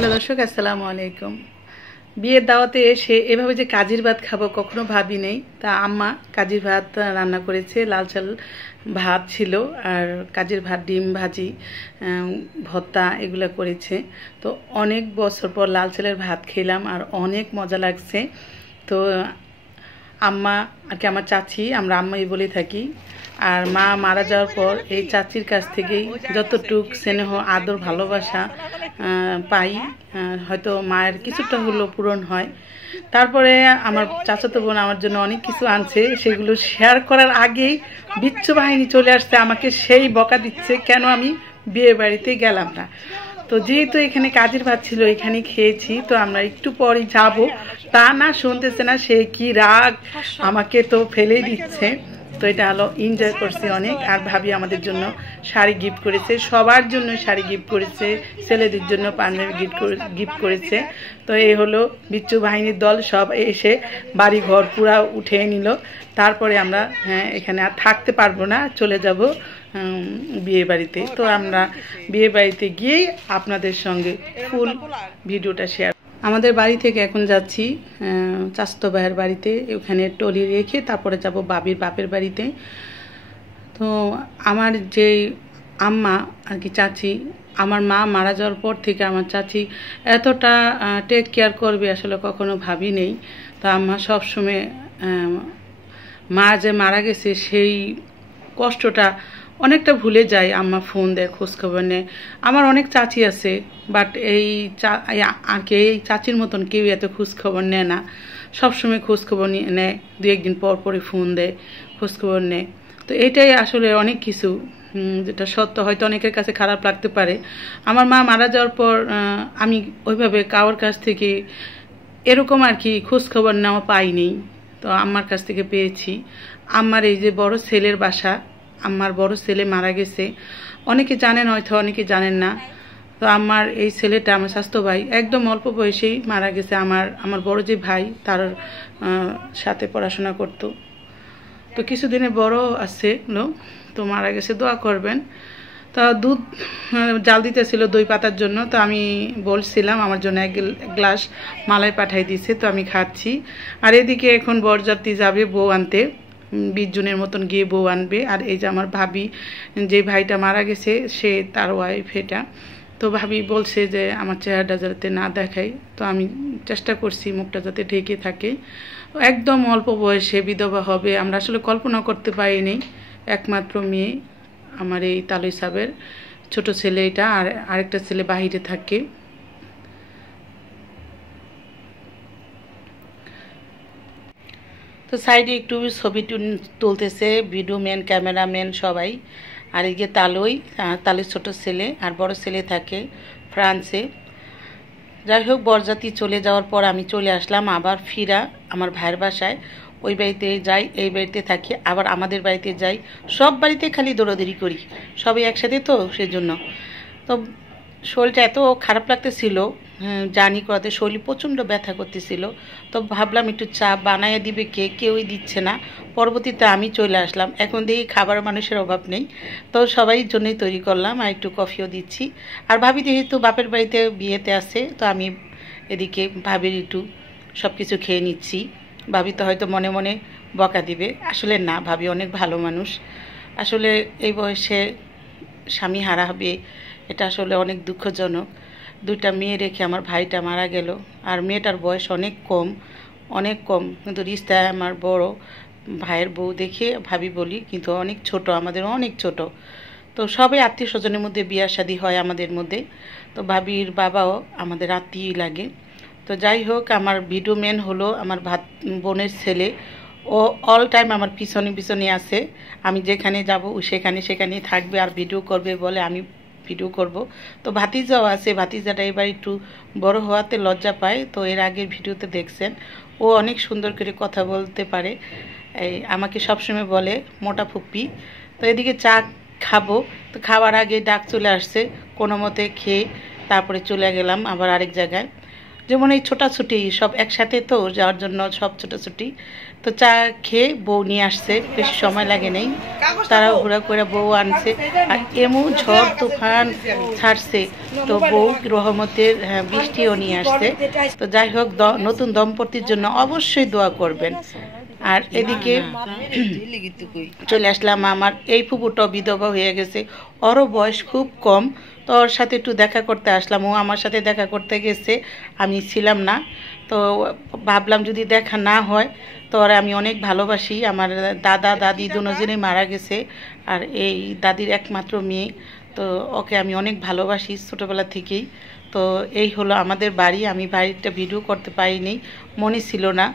Hello দর্শক, আসসালামু আলাইকুম। বিয়ের দাওয়াতে এসে এভাবে যে কাজির ভাত খাবো কখনো ভাবি নেই। তা আম্মা কাজির ভাত রান্না করেছে, লাল চাল ভাত ছিল আর কাজির ভাত, ডিম ভাজি, ভর্তা এগুলো করেছে। তো অনেক বছর পর লাল চালের ভাত খেলাম আর অনেক মজা লাগছে। তো আম্মা আর কি আমার চাচি, আমরা আম্মাই বলে থাকি। আর মা মারা যাওয়ার পর এই চাচির কাছ থেকেই যতটুক স্নেহ আদর ভালোবাসা পাই, হয়তো মায়ের কিছুটা হলেও পূরণ হয়। তারপরে আমার চাচাতো বোন আমার জন্য অনেক কিছু আনছে, সেগুলো শেয়ার করার আগেই বিচ্ছু বাহিনী চলে আসছে, আমাকে সেই বকা দিচ্ছে কেন আমি বিয়ে বাড়িতে গেলাম না। তো যেহেতু এখানে কাজের ভাত ছিল, এখানে খেয়েছি, তো আমরা একটু পরই যাব, তা না শুনতেছে না, সে কি রাগ, আমাকে তো ফেলেই দিচ্ছে। তো এটা হলো এনজয় করছি অনেক। আর ভাবি আমাদের জন্য শাড়ি গিফট করেছে, সবার জন্য শাড়ি গিফট করেছে, ছেলেদের জন্য পাঞ্জাবি গিফট করেছে। তো এই হলো বিচ্ছু বাহিনীর দল, সব এসে বাড়ি ঘর পুরা উঠে নিল। তারপরে আমরা এখানে আর থাকতে পারবো না, চলে যাব বিয়ে বাড়িতে। তো আমরা বিয়ে বাড়িতে গিয়েই আপনাদের সঙ্গে ফুল ভিডিওটা শেয়ার। আমাদের বাড়ি থেকে এখন যাচ্ছি চাচাতো ভাইয়ের বাড়িতে, ওখানে টলি রেখে তারপরে যাব বাবির বাপের বাড়িতে। তো আমার যে আম্মা আর কি চাচি, আমার মা মারা যাওয়ার পর থেকে আমার চাচি এতটা টেক কেয়ার করবে আসলে কখনো ভাবি নেই। তো আম্মা সবসময় মা যে মারা গেছে সেই কষ্টটা অনেকটা ভুলে যায়। আম্মা ফোন দেয়, খোঁজখবর নেয়। আমার অনেক চাচি আছে, বাট এই চাচির মতন কেউ এত খোঁজখবর নেয় না। সবসময় খোঁজখবর নেয়, দু একদিন পর পরে ফোন দেয়, খোঁজখবর নেয়। তো এটাই আসলে অনেক কিছু, যেটা সত্য, হয়তো অনেকের কাছে খারাপ লাগতে পারে। আমার মা মারা যাওয়ার পর আমি ওইভাবে কারোর কাছ থেকে এরকম আর কি খোঁজখবর নেওয়া পাইনি। তো আম্মার কাছ থেকে পেয়েছি। আমার এই যে বড় ছেলের বাসা, আমার বড় ছেলে মারা গেছে, অনেকে জানেন হয়তো, অনেকে জানেন না। তো আমার এই ছেলেটা, আমার স্বাস্থ্য ভাই, একদম অল্প বয়সেই মারা গেছে। আমার বড় যে ভাই, তার সাথে পড়াশোনা করতো। তো কিছুদিনে বড় আছে, তো মারা গেছে, দোয়া করবেন। তা দুধ জাল দিতেছিল দই পাতার জন্য, তো আমি বলছিলাম আমার জন্য এক গ্লাস মালাই পাঠাই দিয়েছে, তো আমি খাচ্ছি। আর এদিকে এখন বরযাত্রী যাবে বউ আনতে, 20 জনের মতন গিয়ে বউ আনবে। আর এই যে আমার ভাবি, যে ভাইটা মারা গেছে, সে তার ওয়াইফ এটা। তো ভাবি বলছে যে আমার চেহারাটা যাতে না দেখাই, তো আমি চেষ্টা করছি মুখটা যাতে ঢেকে থাকে। একদম অল্প বয়সে বিধবা হবে, আমরা আসলে কল্পনা করতে পারিনি। একমাত্র মেয়ে আমার এই তালুই সাহেবের ছোট ছেলে এটা, আর আরেকটা ছেলে বাহিরে থাকে। তো সাইডে একটু ছবি তুলতেছে ভিডিও ম্যান, ক্যামেরাম্যান সবাই। আর এই যে তালুর ছোট ছেলে আর বড় ছেলে থাকে ফ্রান্সে। যাই হোক, বরযাত্রী চলে যাওয়ার পর আমি চলে আসলাম আবার ফিরা আমার ভাইয়ের বাসায়। ওই বাড়িতে যাই, এই বাড়িতে থাকি, আবার আমাদের বাড়িতে যাই, সব বাড়িতে খালি দৌড়াদৌড়ি করি, সবাই একসাথে, তো সেজন্য। তো শরীরটা এত খারাপ লাগতেছিল, জার্নি করাতে শরীর প্রচণ্ড ব্যথা করতেছিল। তো ভাবলাম একটু চা বানাইয়ে দিবে কেউই দিচ্ছে না। পরবর্তীতে আমি চলে আসলাম, এখন দেখি খাবার মানুষের অভাব নেই, তো সবাই জন্যই তৈরি করলাম, আর একটু কফিও দিচ্ছি। আর ভাবি যেহেতু বাপের বাড়িতে বিয়েতে আছে, তো আমি এদিকে ভাবির একটু সব কিছু খেয়ে নিচ্ছি। ভাবি তো হয়তো মনে মনে বকা দিবে, আসলে না, ভাবি অনেক ভালো মানুষ। আসলে এই বয়সে স্বামী হারা হবে, এটা আসলে অনেক দুঃখজনক। দুইটা মেয়ে রেখে আমার ভাইটা মারা গেল, আর মেয়েটার বয়স অনেক কম, কিন্তু রিস্তায় আমার বড় ভাইয়ের বউ দেখে ভাবি বলি, কিন্তু অনেক ছোট, আমাদের অনেক ছোট। তো সবাই আত্মীয় স্বজনের মধ্যে বিয়া শাদী হয় আমাদের মধ্যে, তো ভাবির বাবাও আমাদের আত্মীয়ই লাগে। তো যাই হোক, আমার ভিডিও ম্যান হলো আমার বোনের ছেলে, ও অল টাইম আমার পিছনে আছে। আমি যেখানে যাব সেখানেই থাকবে আর ভিডিও করবে বলে আমি ভিডিও করব। তো ভাতিজাও আছে, ভাতিজাটা এবার একটু বড় হওয়াতে লজ্জা পায়। তো এর আগের ভিডিওতে দেখছেন, ও অনেক সুন্দর করে কথা বলতে পারে, আমাকে সবসময় বলে মোটা ফুপ্পি। তো এদিকে চা খাবো, তো খাওয়ার আগে ডাক চলে আসছে, কোনো মতে খেয়ে তারপরে চলে গেলাম আবার আরেক জায়গায়। যেমন এই ছোটাছুটি সব একসাথে তো যাওয়ার জন্য সব ছোটাছুটি। তো চা খেয়ে বউ নিয়ে আসছে, বেশি সময় লাগে নেই, তারা ঘোরা করে বউ আনছে। আর এমন ঝড় তুফান ছাড়ছে, তো বউ রহমতের বৃষ্টিও নিয়ে আসছে। তো যাই হোক, নতুন দম্পতির জন্য অবশ্যই দোয়া করবেন। আর এদিকে চলে আসলাম, আমার এই ফুপুটাও বিধবা হয়ে গেছে, ওরও বয়স খুব কম, তো ওর সাথে একটু দেখা করতে আসলাম। ও আমার সাথে দেখা করতে গেছে, আমি ছিলাম না। তো ভাবলাম যদি দেখা না হয়, তো ওরা আমি অনেক ভালোবাসি। আমার দাদা দাদি দুজনেই মারা গেছে, আর এই দাদির একমাত্র মেয়ে, তো ওকে আমি অনেক ভালোবাসি ছোটোবেলা থেকেই। তো এই হলো আমাদের বাড়ি। আমি বাড়িটা ভিডিও করতে পারিনি, মনে ছিল না,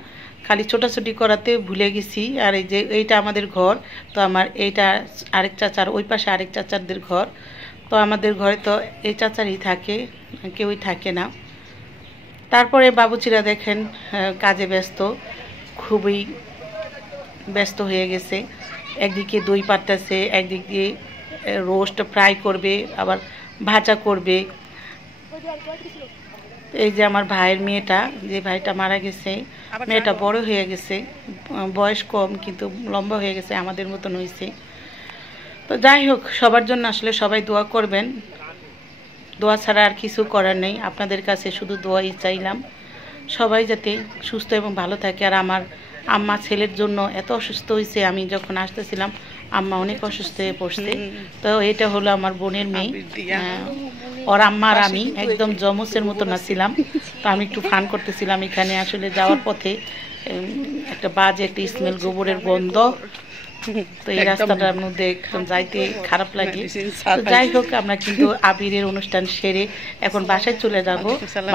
খালি ছোটাছুটি করাতে ভুলে গেছি। আর এই যে এইটা আমাদের ঘর, তো আমার এইটা আরেক চাচার, ওই পাশে আরেক চাচারদের ঘর। তো আমাদের ঘরে তো এই চাচারই থাকে, কেউই থাকে না। তারপরে বাবুচিরা দেখেন কাজে ব্যস্ত, খুবই ব্যস্ত হয়ে গেছে। একদিকে দই পাড়তেছে, একদিক দিয়ে রোস্ট ফ্রাই করবে, আবার ভাজা করবে। এই যে আমার ভাইয়ের মেয়েটা, যে ভাইটা মারা গেছে, মেয়েটা বড় হয়ে গেছে, বয়স কম কিন্তু লম্বা হয়ে গেছে, আমাদের মতন হয়েছে। তো যাই হোক, সবার জন্য আসলে সবাই দোয়া করবেন, দোয়া ছাড়া আর কিছু করার নেই। আপনাদের কাছে শুধু দোয়াই চাইলাম, সবাই যাতে সুস্থ এবং ভালো থাকে। আর আমার আম্মা ছেলের জন্য এত অসুস্থ হয়েছে, আমি যখন আসতেছিলাম আম্মা অনেক অসুস্থ হয়ে পড়ছে। তো এটা হলো আমার বোনের মেয়ে, ওর আম্মা আর আমি একদম জমসের মতো নাছিলাম। তো আমি একটু ফান করতেছিলাম এখানে। আসলে যাওয়ার পথে একটা বাজে একটা স্মেল, গোবরের গন্ধ, তো এই রাস্তাটার মধ্যে একদম যাইতে খারাপ লাগে। তো যাই হোক, আমরা কিন্তু আবিরের অনুষ্ঠান সেরে এখন বাসায় চলে যাব।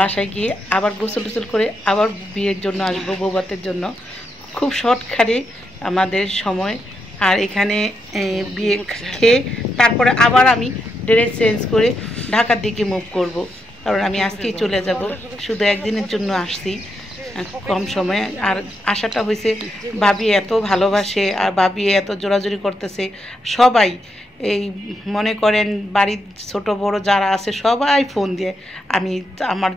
বাসায় গিয়ে আবার গোসল টোসল করে আবার বিয়ের জন্য আসবো, বৌভাতের জন্য। খুব শর্টকাটে আমাদের সময়। আর এখানে বিয়ে খেয়ে তারপরে আবার আমি ড্রেস চেঞ্জ করে ঢাকার দিকে মুভ করব, কারণ আমি আজকেই চলে যাব। শুধু একদিনের জন্য আসছি, কম সময়ে। আর আশাটা হয়েছে ভাবি এত ভালোবাসে, আর ভাবি এত জোরাজুরি করতেছে। সবাই এই মনে করেন বাড়ির ছোট বড় যারা আছে সবাই ফোন দিয়ে, আমি আমার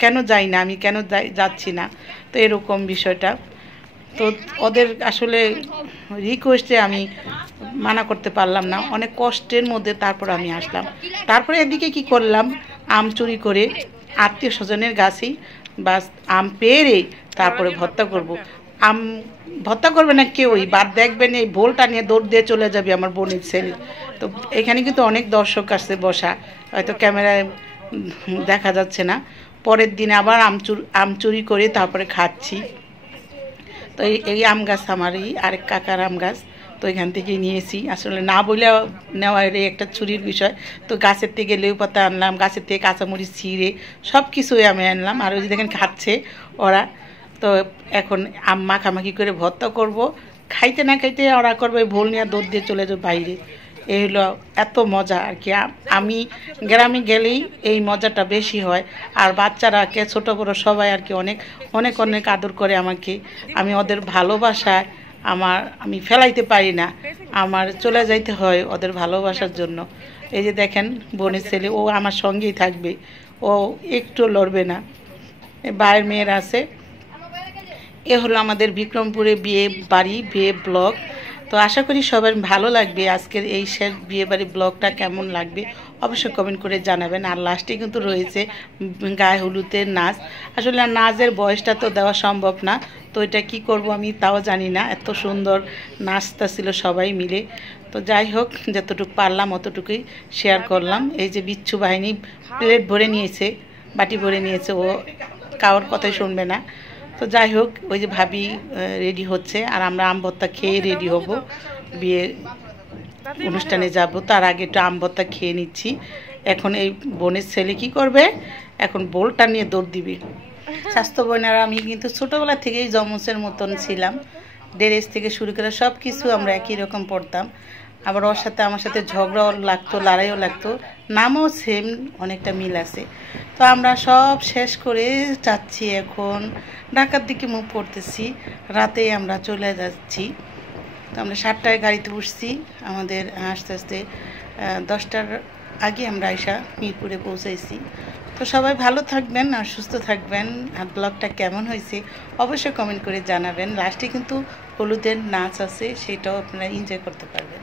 কেন যাই না, আমি কেন যাচ্ছি না, তো এরকম বিষয়টা। তো ওদের আসলে রিকোয়েস্টে আমি মানা করতে পারলাম না, অনেক কষ্টের মধ্যে তারপর আমি আসলাম। তারপরে এদিকে কি করলাম, আম চুরি করে আত্মীয় স্বজনের গাছেই বাস আম পেরে তারপরে ভর্তা করব। আম ভর্তা করবে না কেউই, বাদ দেখবেন এই ভোলটা নিয়ে দৌড় দিয়ে চলে যাবে আমার বোনের ছেলে। তো এখানে কিন্তু অনেক দর্শক আসছে বসা, হয়তো ক্যামেরায় দেখা যাচ্ছে না। পরের দিন আবার আম চুরি করে তারপরে খাচ্ছি। তো এই আম গাছ আমারই আরেক কাকার আম গাছ, তো এখান থেকে নিয়েছি। আসলে না বলে নেওয়ার একটা চুরির বিষয়। তো গাছের থেকে লেউ পাতা আনলাম, গাছের থেকে কাঁচামরিচ ছিঁড়ে সব কিছুই আমি আনলাম। আর ওই যে দেখেন খাচ্ছে ওরা। তো এখন আম মাখামাখি করে ভর্তা করব, খাইতে না খাইতে ওরা করবে ভোল নিয়ে দৌড় দিয়ে চলে যাবে বাইরে। এই হলো এত মজা আর কি। আমি গ্রামে গেলেই এই মজাটা বেশি হয়। আর বাচ্চারা কে ছোটো বড়ো সবাই আর কি অনেক অনেক অনেক আদর করে আমাকে। আমি ওদের ভালোবাসায় আমি ফেলাইতে পারি না, আমার চলে যাইতে হয় ওদের ভালোবাসার জন্য। এই যে দেখেন বোনের ছেলে, ও আমার সঙ্গেই থাকবে, ও একটু লড়বে না। ভাইয়ের মেয়ের আছে। এ হলো আমাদের বিক্রমপুরে বিয়ে বাড়ি, বিয়ে ব্লগ। তো আশা করি সবার ভালো লাগবে আজকের এই শেষ বিয়ে বাড়ি ব্লগটা। কেমন লাগবে অবশ্যই কমেন্ট করে জানাবেন। আর লাস্টে কিন্তু রয়েছে গায়ে হলুদের নাচ। আসলে নাচের বয়সটা তো দেওয়া সম্ভব না, তো এটা কি করব আমি তাও জানি না। এত সুন্দর নাচটা ছিল সবাই মিলে। তো যাই হোক, যতটুকু পারলাম অতটুকুই শেয়ার করলাম। এই যে বিচ্ছু বাহিনী প্লেট ভরে নিয়েছে, বাটি ভরে নিয়েছে, ও কারোর কথাই শুনবে না। তো যাই হোক, ওই যে ভাবি রেডি হচ্ছে, আর আমরা আম ভর্তা খেয়ে রেডি হব, বিয়ের অনুষ্ঠানে যাব। তার আগে একটু আম ভর্তা খেয়ে নিচ্ছি। এখন এই বোনের ছেলে কি করবে, এখন বোলটা নিয়ে দৌড় দিবে। স্বাস্থ্য বোনেরা আমি কিন্তু ছোটোবেলা থেকেই জমসের মতন ছিলাম, ড্রেস থেকে শুরু করে সব কিছু আমরা একই রকম পড়তাম। আবার ওর সাথে আমার সাথে ঝগড়াও লাগতো, লড়াইও লাগতো, নামও সেম, অনেকটা মিল আছে। তো আমরা সব শেষ করে যাচ্ছি, এখন ঢাকার দিকে মুভ করতেছি। রাতেই আমরা চলে যাচ্ছি। তো আমরা 7টায় গাড়িতে উঠছি, আমাদের আস্তে আস্তে 10টার আগে আমরা মিরপুরে পৌঁছাইছি। তো তো সবাই ভালো থাকবেন আর সুস্থ থাকবেন। আর ব্লগটা কেমন হয়েছে অবশ্যই কমেন্ট করে জানাবেন। লাস্টে কিন্তু হলুদের নাচ আছে, সেটাও আপনারা এনজয় করতে পারবেন।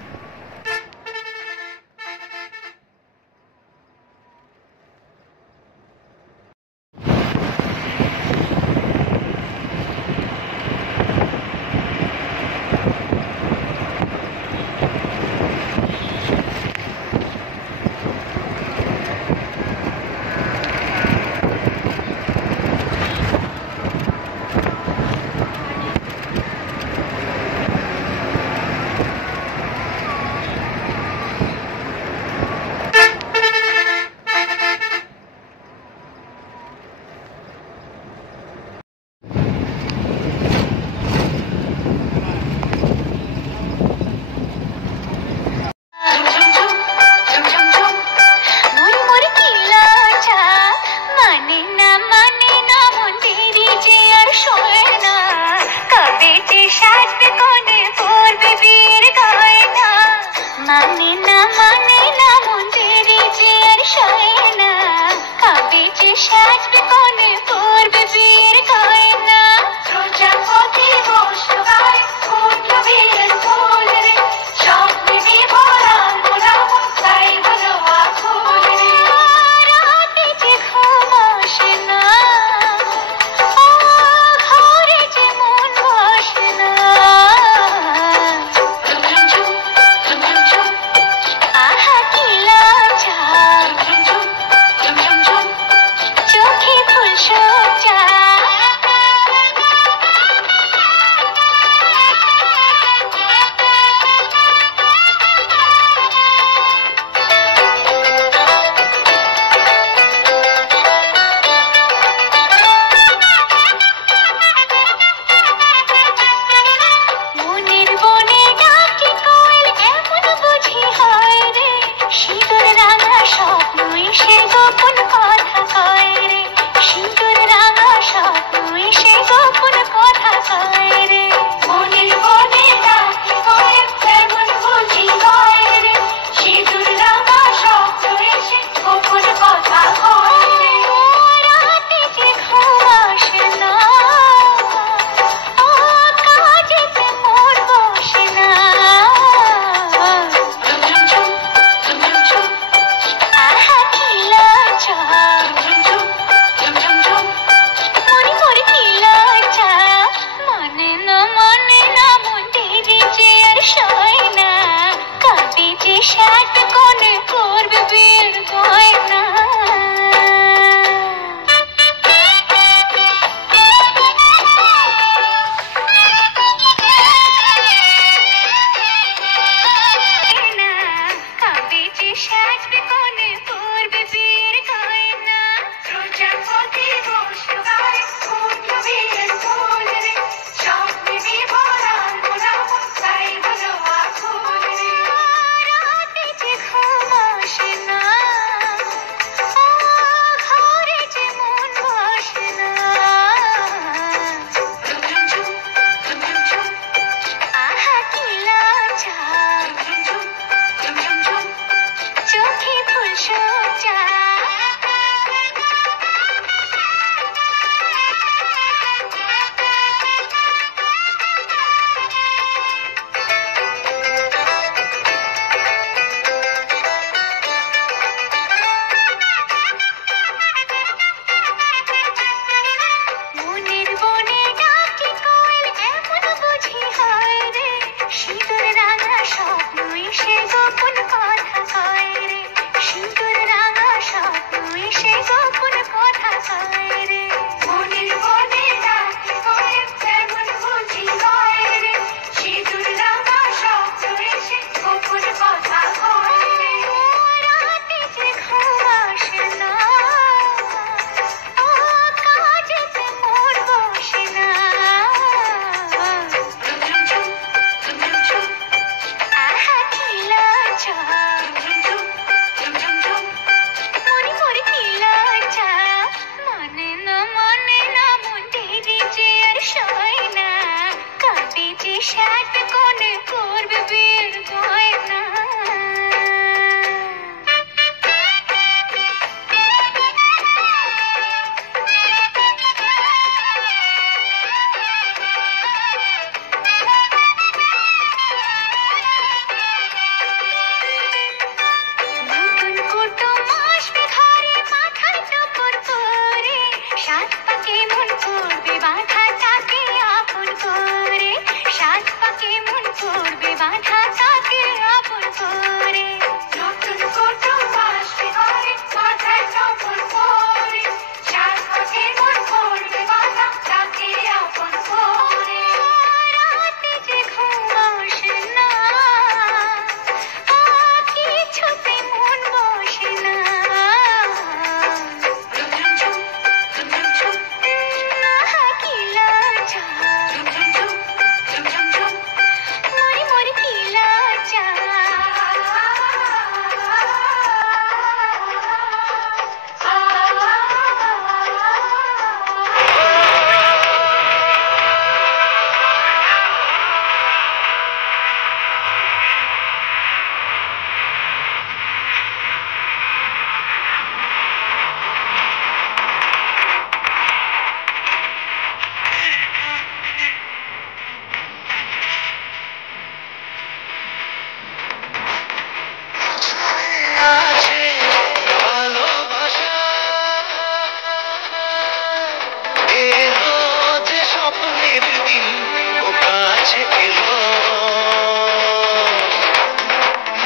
কাছে এলো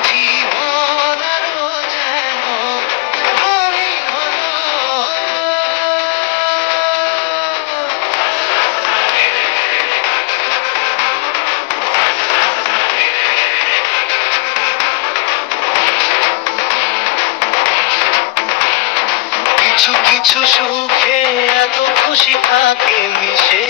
জীবন আরো যেন রঙিন হলো কিছু কিছু সুখে এত খুশি থাকে মিশে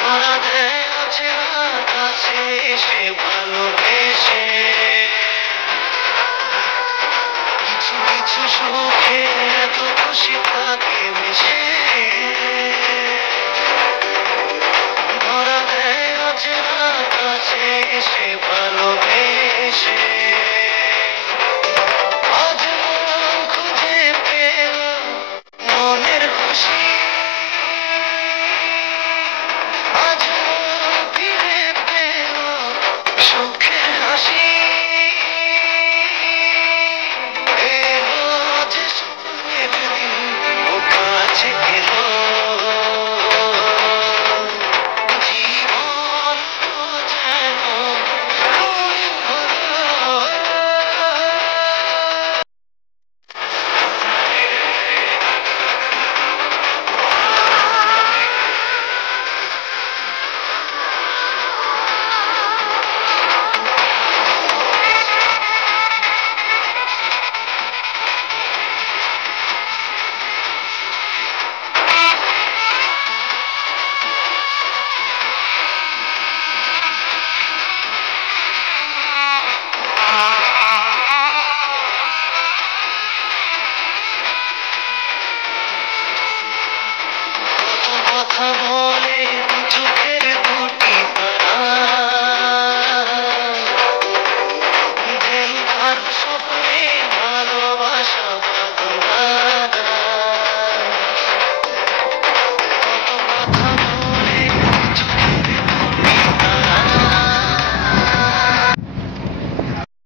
ধরা দেয় অচেনা কাছে সে ভালোবেসে কিছু কিছু সুখে এত খুশি থাকে মিশে